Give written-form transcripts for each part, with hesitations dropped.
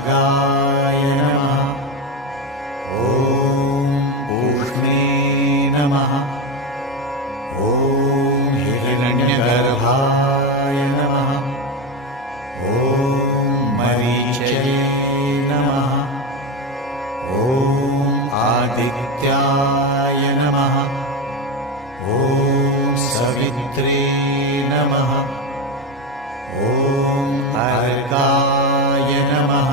खगाय नमः। ॐ पूष्णे नमः। ॐ हिरण्यगर्भाय नमः। ॐ मरीचये नमः। ॐ आदित्याय नमः। ॐ सवित्रे नमः। ॐ अर्गाय नमः।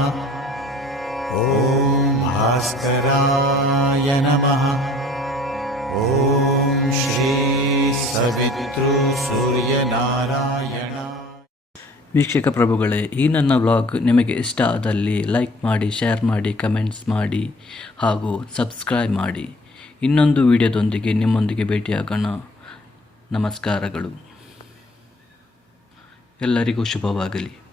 ॐ भास्कराय नमः। ॐ श्री सवितृ सूर्यनारायण। ವೀಕ್ಷಕ ಪ್ರಭುಗಳೇ, ಈ ನನ್ನ ವ್ಲಾಗ್ ನಿಮಗೆ ಇಷ್ಟ ಆದಲ್ಲಿ ಲೈಕ್ ಮಾಡಿ, ಶೇರ್ ಮಾಡಿ, ಕಮೆಂಟ್ಸ್ ಮಾಡಿ ಹಾಗೂ ಸಬ್ಸ್ಕ್ರೈಬ್ ಮಾಡಿ. ಇನ್ನೊಂದು ವಿಡಿಯೋದೊಂದಿಗೆ ನಿಮ್ಮೊಂದಿಗೆ ಭೇಟಿಯಾಗೋಣ. ನಮಸ್ಕಾರಗಳು. ಎಲ್ಲರಿಗೂ ಶುಭವಾಗಲಿ.